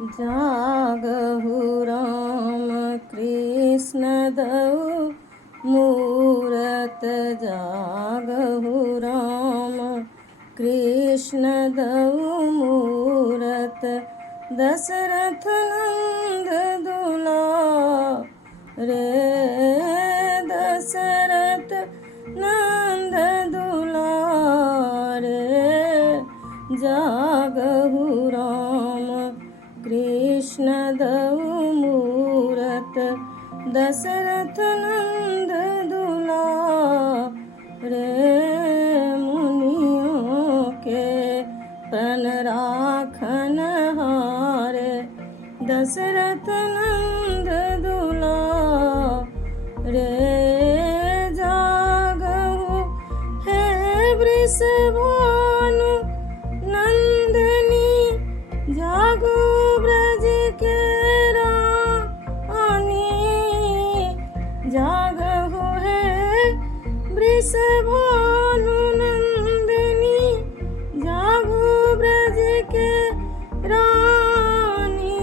जागहु राम कृष्ण दऊ मूरत। जागहु राम कृष्ण दऊ मूरत। दशरथ नंद दुलारे। दशरथ नंद दुलारे। जागहु राम कृष्ण दऊ मूरत। दशरथ नंद दुलारे। मुनियों के प्रण राखन हारे। दशरथ नंद दुलारे। जागहु है वृषभानु नंदनी। जागो ब्रज के रानी। जागहु है वृषभानु नंदनी। जागो ब्रज के रानी।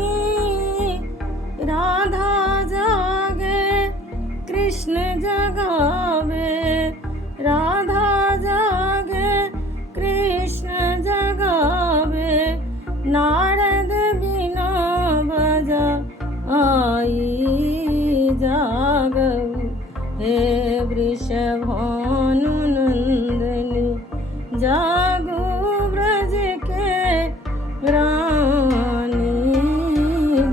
राधा जागे कृष्ण जगावे। राधा जागे कृष्ण जगावे। नारद बिना बजा आई। जागहु हे वृषभानु नंदनी। जागो ब्रज के रानी।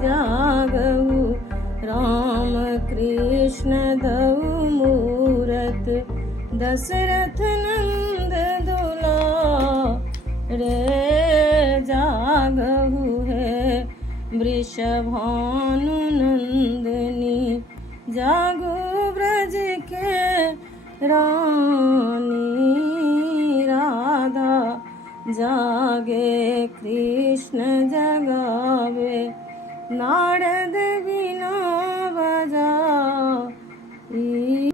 जागहु राम कृष्ण दऊ मूरत। दशरथ नंद दुलारे। जागहु है वृषभानु नंदनी। जागो ब्रज के रानी। राधा जागे कृष्ण जगावे। नारद बिना बजाई।